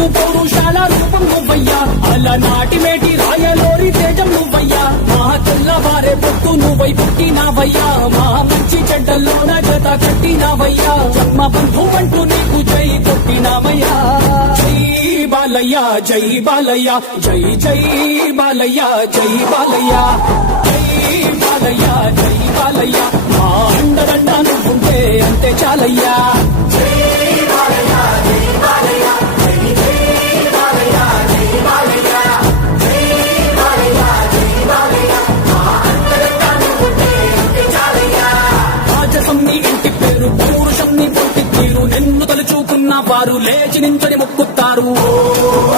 తెలుగు పౌరుషాల రూపం నువ్వయ్యా, అలనాటి మేటి రాయలోరి తేజం నువ్వయ్యా, మా తెల్లవారే పొత్తు నువ్వై పుట్టినావయ్యా, మా మంచి చెడ్డల్లోన జత కట్టినావయ్యా, జన్మ బంధు అంటూ నీకు జై కొట్టినావయ్యా. జై బాలయ్య జై బాలయ్య జై జై బాలయ్య జై బాలయ్య, జై బాలయ్య జై బాలయ్య, మా అండదండ నువ్వుంటే అంతే చాలయ్యా. ఇంటి పేరు పౌరుషం నీ పొట్టి తీరు, నిన్ను తలుచుకున్న వారు లేచి నించని మొక్కుతారు.